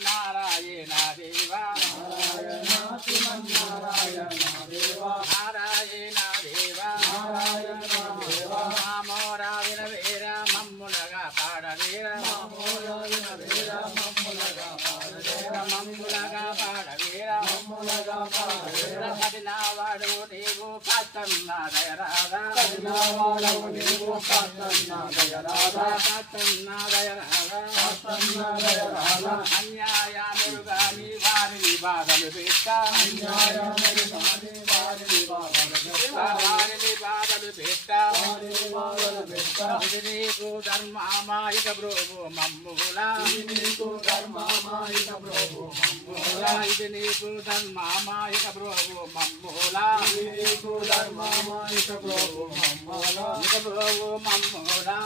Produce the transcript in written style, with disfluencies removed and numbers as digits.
నారాయణ దేవ నారాయణ దేవ మామోరా వినవేర మమ్ములగా పాడవీర మమ్ములగా పాడవీర కఠినవాడు నీవు పట్టన్న దయరాధా అన్యాయమురుగాని వారిని బాధలు పెట్ట వారిని బాధలు పెట్ట ఇది నీకు ధర్మామాయిక బ్రోవు మమ్ములా ఇది నీకు ధర్మామాయిక బ్రోవు మమ్ములా బ్రోవు మమ్ములా